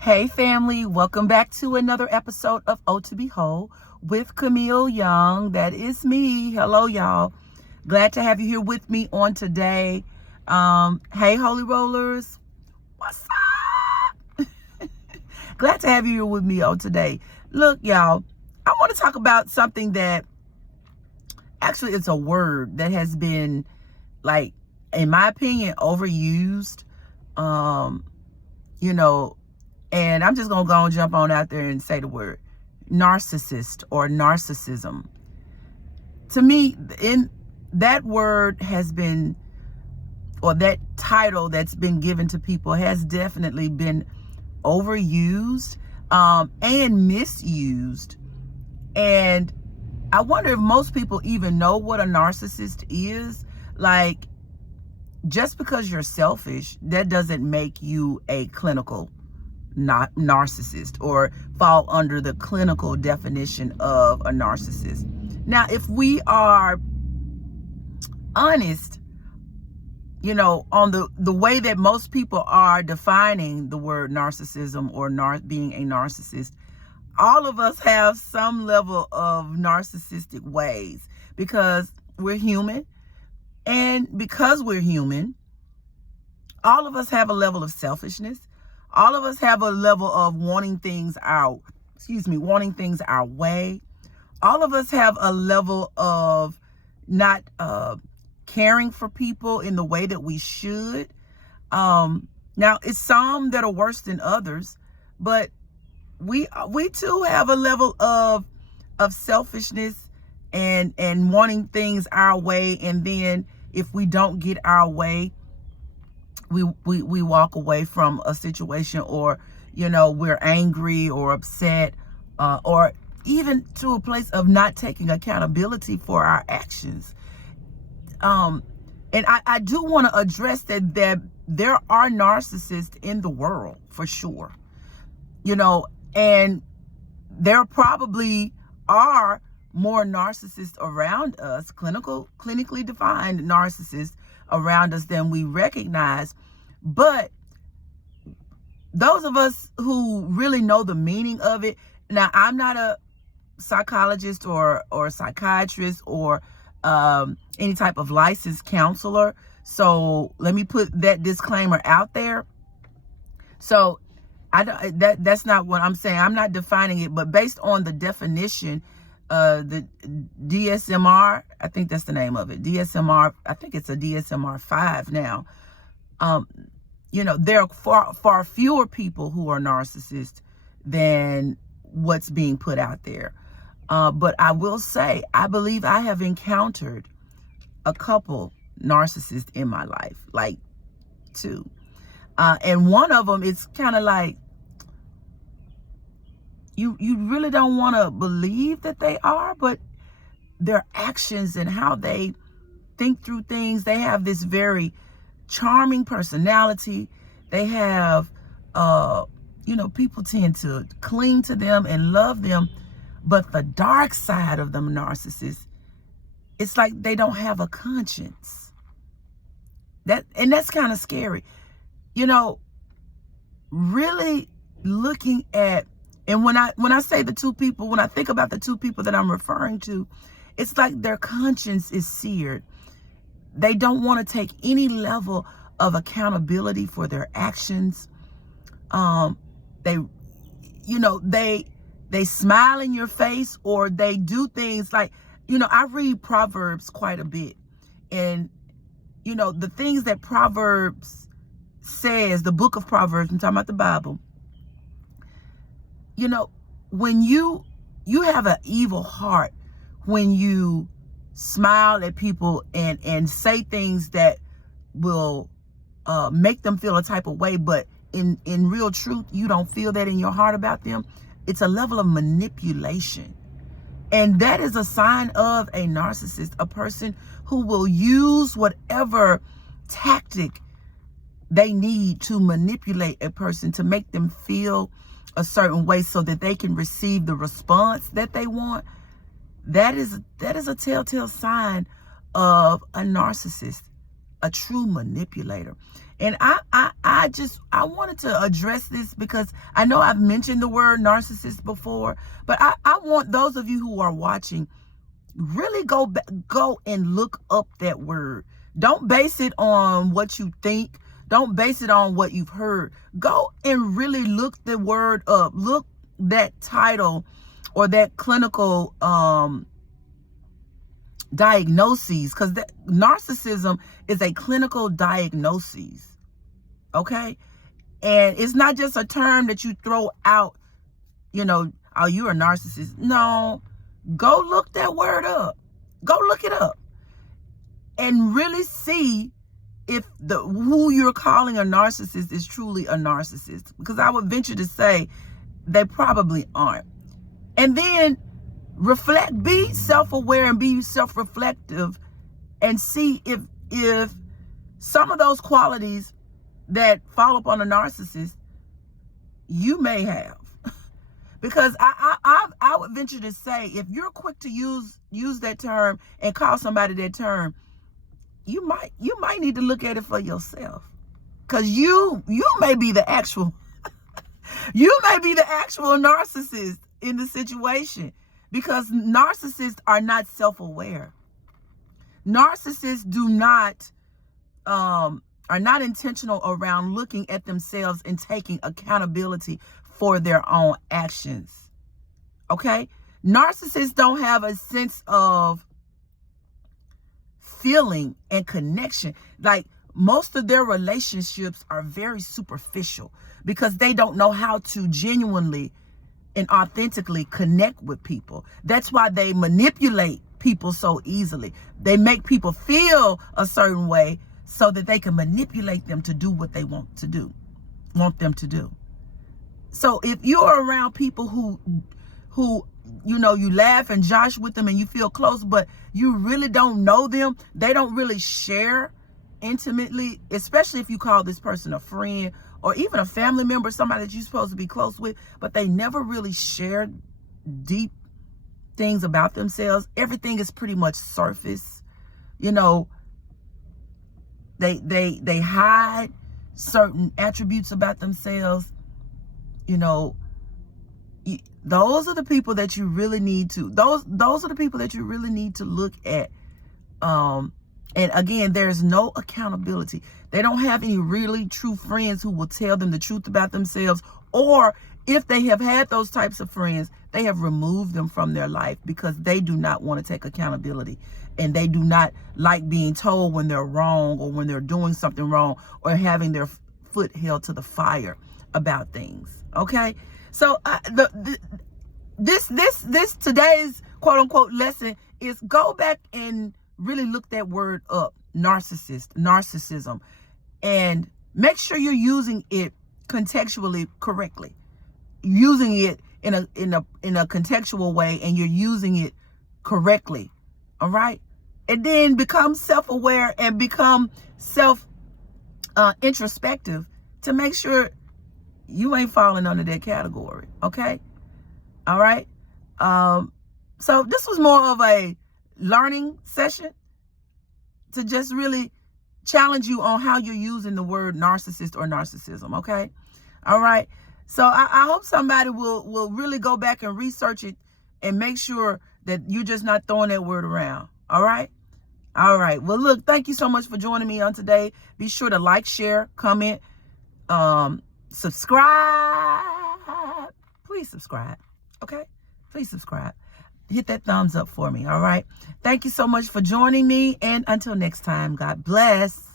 Hey family, welcome back to another episode of Ohtobewhole with Camille Young. That is me. Hello y'all. Glad to have you here with me on today. Hey Holy Rollers, what's up? Glad to have you here with me on today. Look y'all, I want to talk about something that actually it's a word that has been, like, in my opinion, overused. And I'm just going to go and jump on out there and say the word narcissist or narcissism. To me, in that word has been, or that title that's been given to people has definitely been overused and misused. And I wonder if most people even know what a narcissist is. Like, just because you're selfish, that doesn't make you a clinical not narcissist or fall under the clinical definition of a narcissist. Now, if we are honest, on the way that most people are defining the word narcissism or being a narcissist, all of us have some level of narcissistic ways because we're human. And because we're human, all of us have a level of selfishness. All of us have a level of wanting things our way. All of us have a level of not caring for people in the way that we should. Now, it's some that are worse than others, but we too have a level of selfishness and wanting things our way. And then if we don't get our way, we walk away from a situation, or we're angry or upset, or even to a place of not taking accountability for our actions. And I do want to address that there are narcissists in the world for sure, and there probably are more narcissists around us, clinically defined narcissists around us than we recognize. But those of us who really know the meaning of it, now I'm not a psychologist or psychiatrist or any type of licensed counselor, so let me put that disclaimer out there. So that's not what I'm saying. I'm not defining it, but based on the definition, the DSMR, I think that's the name of it. DSMR, I think it's a DSMR-5 now. There are far fewer people who are narcissists than what's being put out there. But I will say, I believe I have encountered a couple narcissists in my life, like two. And one of them, it's kind of like, you really don't want to believe that they are, but their actions and how they think through things, they have this very charming personality. They have, people tend to cling to them and love them, but the dark side of them narcissists, it's like they don't have a conscience. That's kind of scary. Really looking at, and when I say the two people, when I think about the two people that I'm referring to, it's like their conscience is seared. They don't want to take any level of accountability for their actions. They smile in your face, or they do things like, I read Proverbs quite a bit. And, the things that Proverbs says, the book of Proverbs, I'm talking about the Bible, when you have an evil heart, when you smile at people and say things that will make them feel a type of way, but in real truth, you don't feel that in your heart about them. It's a level of manipulation. And that is a sign of a narcissist, a person who will use whatever tactic they need to manipulate a person to make them feel a certain way so that they can receive the response that they want. That is a telltale sign of a narcissist, a true manipulator. And I wanted to address this because I know I've mentioned the word narcissist before, but I want those of you who are watching, really go and look up that word. Don't base it on what you think. Don't base it on what you've heard. Go and really look the word up. Look that title or that clinical diagnoses, because narcissism is a clinical diagnosis. Okay? And it's not just a term that you throw out, oh, you're a narcissist. No. Go look that word up. Go look it up. And really see if who you're calling a narcissist is truly a narcissist. Because I would venture to say they probably aren't. And then reflect, be self-aware and be self-reflective, and see if some of those qualities that fall upon a narcissist you may have. Because I would venture to say, if you're quick to use that term and call somebody that term, you might need to look at it for yourself. Because you may be the actual narcissist in the situation. Because narcissists are not self-aware. Narcissists are not intentional around looking at themselves and taking accountability for their own actions. Okay? Narcissists don't have a sense of feeling and connection. Like, most of their relationships are very superficial because they don't know how to genuinely and authentically connect with people. That's why they manipulate people so easily. They make people feel a certain way so that they can manipulate them to do what they want them to do. So if you're around people who you laugh and josh with them and you feel close, but you really don't know them, they don't really share intimately, especially if you call this person a friend or even a family member, somebody that you're supposed to be close with, but they never really share deep things about themselves. Everything is pretty much surface. They hide certain attributes about themselves. Those are the people that you really need to, those are the people that you really need to look at. And again, there's no accountability. They don't have any really true friends who will tell them the truth about themselves. Or if they have had those types of friends, they have removed them from their life because they do not want to take accountability. And they do not like being told when they're wrong or when they're doing something wrong or having their foot held to the fire about things. Okay? So this today's quote unquote lesson is go back and really look that word up, narcissism, and make sure you're using it contextually correctly, using it in a contextual way, and you're using it correctly. All right, and then become self-aware and become introspective to make sure you ain't falling under that category. Okay. All right. So this was more of a learning session to just really challenge you on how you're using the word narcissist or narcissism. Okay. All right. So I hope somebody will really go back and research it and make sure that you're just not throwing that word around. All right. All right. Well, look, thank you so much for joining me on today. Be sure to like, share, comment, subscribe. Please subscribe. Okay? Please subscribe. Hit that thumbs up for me. All right? Thank you so much for joining me. And until next time, God bless.